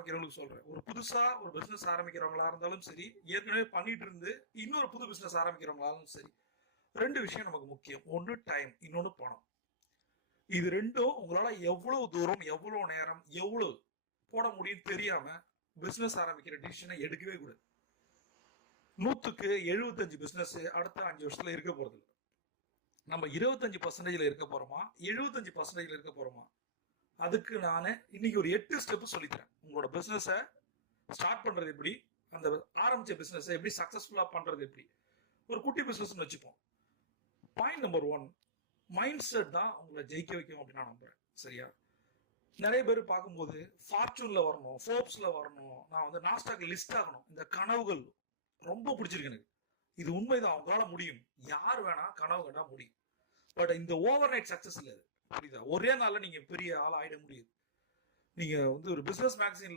ஆரம்பிக்கிறவங்களுக்கு சொல்றேன். ஒரு புதுசா ஒரு பிசினஸ் ஆரம்பிக்கிறவங்களா இருந்தாலும் சரி, ஏற்கனவே பண்ணிட்டு இருந்து இன்னொரு புது பிசினஸ் ஆரம்பிக்கிறவங்களாலும் சரி, 2 விஷயம் நமக்கு முக்கியம். ஒன்னு டைம், இன்னொன்னு பணம். இது ரெண்டும் உங்களால எவ்வளவு தூரம், எவ்வளவு நேரம், எவ்வளவு போட முடியும் தெரியாம பிசினஸ் ஆரம்பிக்கிற டிசிஷனை எடுக்கவே கூடாது. 100க்கு 75 பிசினஸ் அடுத்த 5 வருஷத்துல இருக்க போறது இல்லை. நம்ம 25% இருக்க போறோமா, 75% இருக்க போறோமா? அதுக்கு நான் இன்னைக்கு ஒரு 8 ஸ்டெப் சொல்லித்தரேன். உங்களோட பிசினஸ ஸ்டார்ட் பண்றது எப்படி, அந்த ஆரம்பிச்ச பிசினஸ் எப்படி சக்சஸ்ஃபுல்லா பண்றது எப்படி. ஒரு குட்டி பிசினஸ் வச்சுப்போம். பாயிண்ட் நம்பர் 1, மைண்ட் செட் தான் உங்களை ஜெயிக்க வைக்கும் அப்படின்னு நான் நம்புறேன். சரியா? நிறைய பேர் பார்க்கும்போது ஃபார்ச்சூன்ல வரணும், ஃபோர்ப்ஸ்ல வரணும், நான் வந்து நாஸ்டாக் லிஸ்ட் ஆகணும், இந்த கனவுகள் ரொம்ப பிடிச்சிருக்கு எனக்கு. இது உண்மைதான், அவங்களால முடியும். யார் வேணா கனவு கண்டா முடியும். பட் இந்த ஓவர் நைட் சக்சஸ் இல்லை. புரியுதா? ஒரே நாள்ல நீங்க பெரிய ஆள் ஆயிட முடியாது. நீங்க வந்து ஒரு பிசினஸ் மேகசின்ல